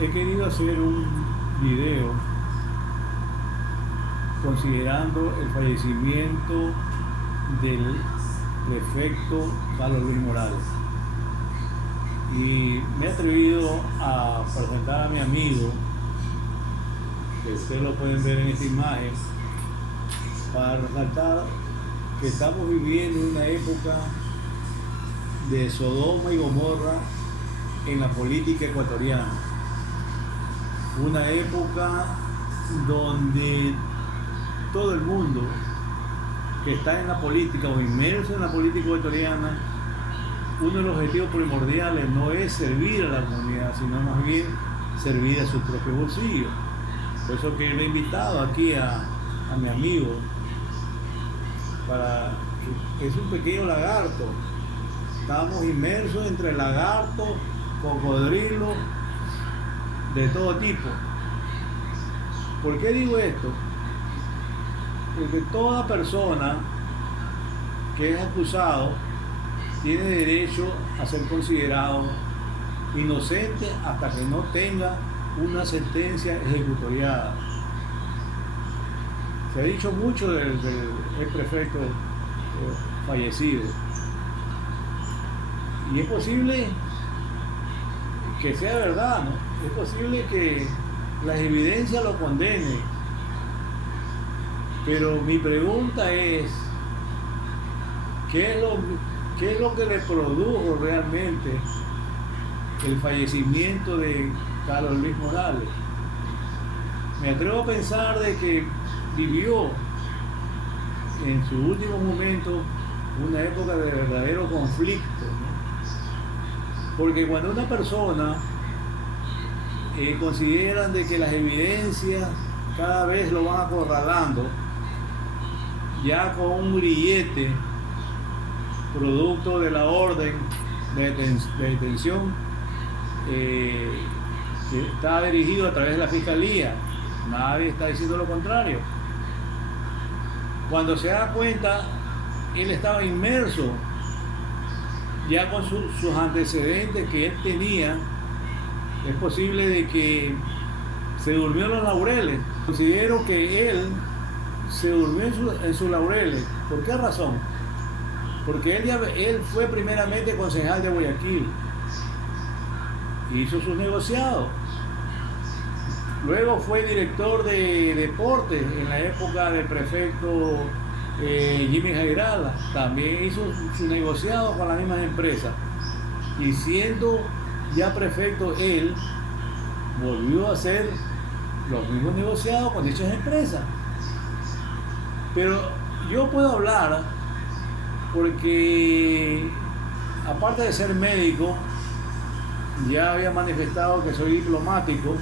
He querido hacer un video considerando el fallecimiento del prefecto Carlos Luis Morales. Y me he atrevido a presentar a mi amigo, que ustedes lo pueden ver en esta imagen, para resaltar que estamos viviendo una época de Sodoma y Gomorra en la política ecuatoriana. Una época donde todo el mundo que está en la política o inmerso en la política ecuatoriana, uno de los objetivos primordiales no es servir a la comunidad, sino más bien servir a su propio bolsillo. Por eso que le he invitado aquí a mi amigo, que es un pequeño lagarto. Estamos inmersos entre lagartos, cocodrilos, de todo tipo. ¿Por qué digo esto? Porque toda persona que es acusado tiene derecho a ser considerado inocente hasta que no tenga una sentencia ejecutoriada. Se ha dicho mucho del prefecto fallecido, y es posible que sea verdad, ¿no? Es posible que las evidencias lo condenen, pero mi pregunta es, ¿qué es lo que le produjo realmente el fallecimiento de Carlos Luis Morales? Me atrevo a pensar de que vivió en su último momento una época de verdadero conflicto, ¿no? Porque cuando una persona consideran de que las evidencias cada vez lo van acorralando, ya con un grillete producto de la orden de detención que está dirigido a través de la fiscalía, nadie está diciendo lo contrario. Cuando se da cuenta, él estaba inmerso ya con sus antecedentes que él tenía. Es posible de que se durmió en los laureles. Considero que él se durmió en sus laureles. ¿Por qué razón? Porque él fue primeramente concejal de Guayaquil, hizo sus negociados. Luego fue director de deportes en la época del prefecto Jimmy Jairala. También hizo su negociado con las mismas empresas. Y siendo ya prefecto, él volvió a hacer los mismos negociados con dichas empresas. Pero yo puedo hablar porque, aparte de ser médico, ya había manifestado que soy diplomático.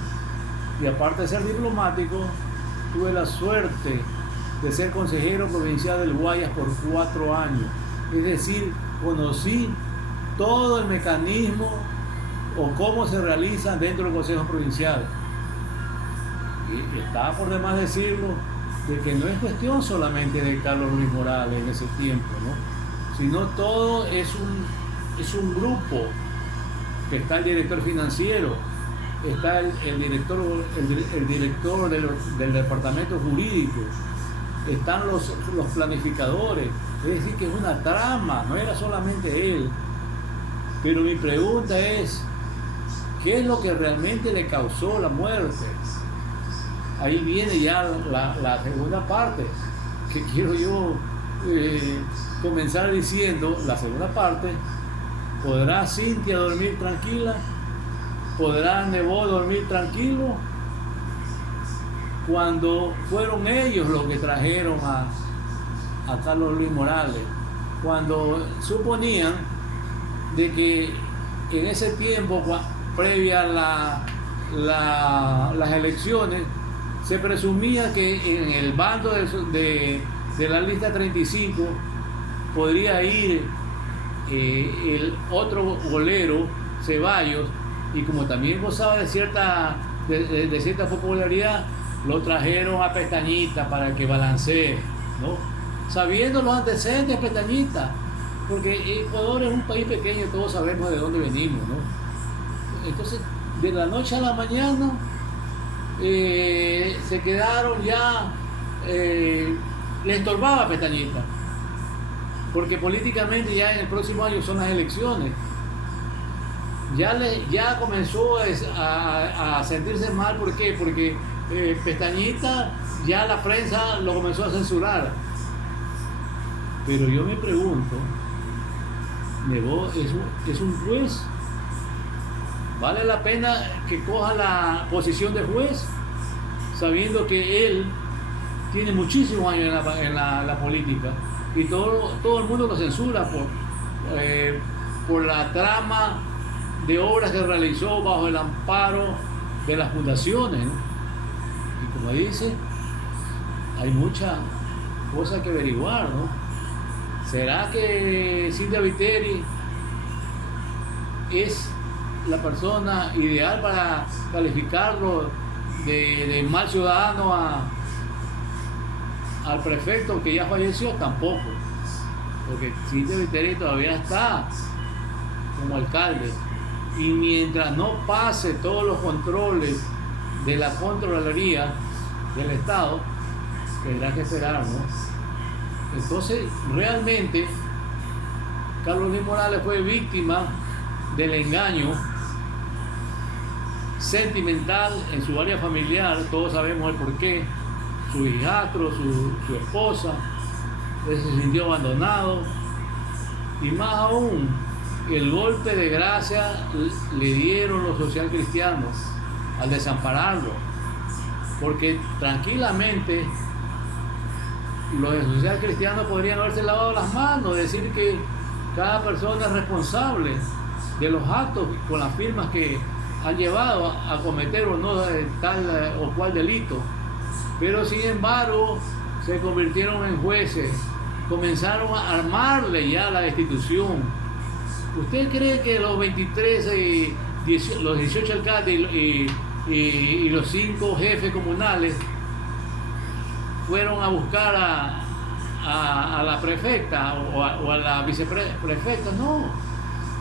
Y aparte de ser diplomático, tuve la suerte de ser consejero provincial del Guayas por 4 años. Es decir, conocí todo el mecanismo o cómo se realiza dentro del Consejo Provincial. Y está por demás decirlo, de que no es cuestión solamente de Carlos Luis Morales en ese tiempo, ¿no? Sino todo es un grupo, que está el director financiero, está el director del departamento jurídico, están los planificadores. Es decir, que es una trama, no era solamente él. Pero mi pregunta es, ¿qué es lo que realmente le causó la muerte? Ahí viene ya la segunda parte, que quiero yo comenzar diciendo. La segunda parte: ¿podrá Cintia dormir tranquila? ¿Podrá Nebo dormir tranquilo? Cuando fueron ellos los que trajeron a Carlos Luis Morales, cuando suponían de que en ese tiempo, previa a las elecciones, se presumía que en el bando de la lista 35 podría ir el otro golero, Ceballos, y como también gozaba de cierta popularidad, lo trajeron a Pestañita para que balancee, ¿no? Sabiendo los antecedentes de Pestañita, porque Ecuador es un país pequeño, todos sabemos de dónde venimos, ¿no? Entonces de la noche a la mañana se quedaron ya, le estorbaba a Pestañita, porque políticamente ya en el próximo año son las elecciones. Ya comenzó a sentirse mal. ¿Por qué? Porque Pestañita ya la prensa lo comenzó a censurar. Pero yo me pregunto, Nebot es un juez. ¿Vale la pena que coja la posición de juez sabiendo que él tiene muchísimos años en la política y todo el mundo lo censura por la trama de obras que realizó bajo el amparo de las fundaciones, ¿no? Y como dice, hay muchas cosas que averiguar, ¿no? ¿Será que Cintia Viteri es la persona ideal para calificarlo de mal ciudadano al prefecto que ya falleció? Tampoco, porque Cintia Viteri todavía está como alcalde, y mientras no pase todos los controles de la Contraloría del Estado, tendrá que esperar, ¿no? Entonces, realmente, Carlos Luis Morales fue víctima del engaño sentimental en su área familiar. Todos sabemos el porqué. Su hijastro, su esposa, él se sintió abandonado, y más aún el golpe de gracia le dieron los socialcristianos al desampararlo, porque tranquilamente los socialcristianos podrían haberse lavado las manos, decir que cada persona es responsable de los actos con las firmas que han llevado a cometer o no tal o cual delito. Pero sin embargo se convirtieron en jueces, comenzaron a armarle ya la destitución. ¿Usted cree que los 23, los 18 alcaldes y los 5 jefes comunales fueron a buscar a la prefecta o a la viceprefecta? No,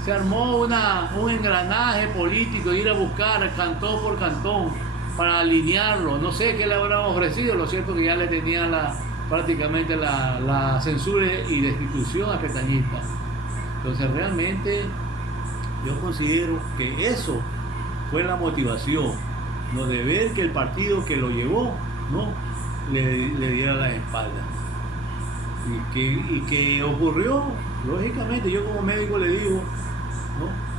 se armó un engranaje político, ir a buscar cantón por cantón para alinearlo. No sé qué le habrán ofrecido. Lo cierto es que ya le tenían prácticamente la censura y destitución a Pestañita. Entonces realmente yo considero que eso fue la motivación, no de ver que el partido que lo llevó, ¿no?, le diera la espalda. Y que ocurrió, lógicamente, yo como médico le digo, ¿no?,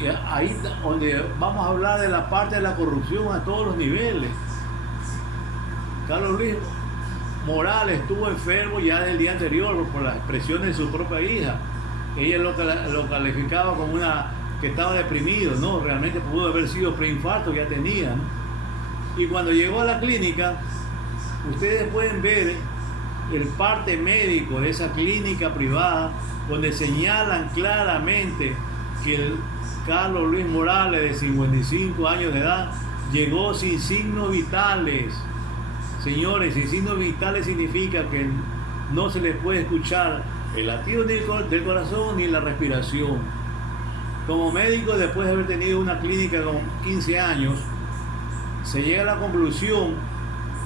y ahí donde vamos a hablar de la parte de la corrupción a todos los niveles. Carlos Luis Morales estuvo enfermo ya del día anterior por las expresiones de su propia hija. Ella lo calificaba como que estaba deprimido, ¿no? Realmente pudo haber sido preinfarto que ya tenía, ¿no? Y cuando llegó a la clínica, ustedes pueden ver el parte médico de esa clínica privada, donde señalan claramente que el Carlos Luis Morales, de 55 años de edad, llegó sin signos vitales. Señores, sin signos vitales significa que no se les puede escuchar el latido del corazón ni la respiración. Como médico, después de haber tenido una clínica con 15 años, se llega a la conclusión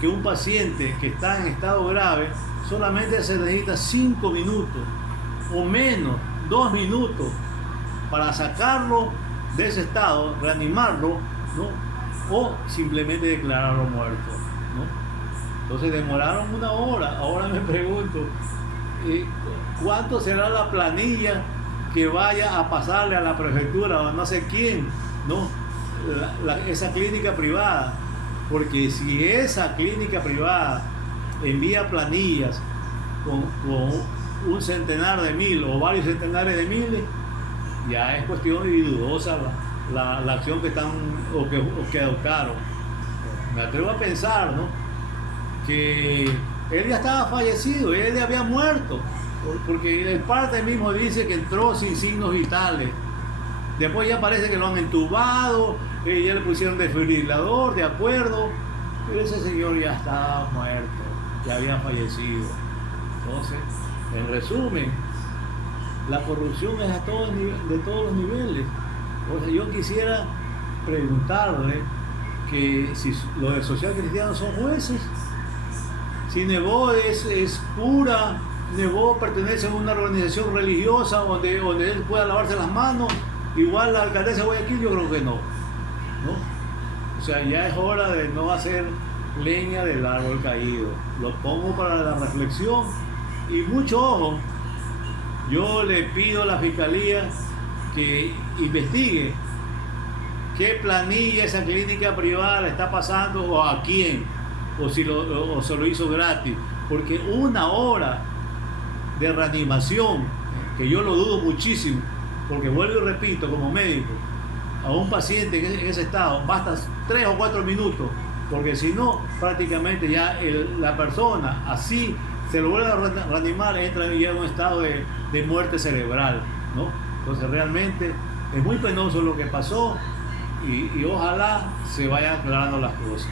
que un paciente que está en estado grave solamente se necesita 5 minutos o menos, 2 minutos para sacarlo de ese estado, reanimarlo, ¿no?, o simplemente declararlo muerto, ¿no? Entonces demoraron 1 hora. Ahora me pregunto, ¿cuánto será la planilla que vaya a pasarle a la prefectura o no sé quién, ¿no?, esa clínica privada? Porque si esa clínica privada envía planillas con 100.000 o varios centenares de miles, ya es cuestión y dudosa la acción que están o que adoptaron. Me atrevo a pensar, ¿no?, que él ya estaba fallecido, él ya había muerto, porque el parte mismo dice que entró sin signos vitales. Después ya parece que lo han entubado, ya le pusieron desfibrilador, de acuerdo, pero ese señor ya estaba muerto, ya había fallecido. Entonces, en resumen, la corrupción es de todos los niveles. O sea, yo quisiera preguntarle que si los de Social Cristiano son jueces, si Nebot es pura, Nebot pertenece a una organización religiosa donde él pueda lavarse las manos, igual la alcaldesa de Guayaquil, yo creo que no, ¿no? O sea, ya es hora de no hacer leña del árbol caído. Lo pongo para la reflexión y mucho ojo. Yo le pido a la Fiscalía que investigue qué planilla esa clínica privada le está pasando o a quién, o si o se lo hizo gratis, porque 1 hora de reanimación, que yo lo dudo muchísimo, porque vuelvo y repito, como médico, a un paciente en ese estado basta 3 o 4 minutos, porque si no, prácticamente ya la persona así se lo vuelve a reanimar, entra ya en un estado de muerte cerebral, ¿no? Entonces realmente es muy penoso lo que pasó y ojalá se vayan aclarando las cosas.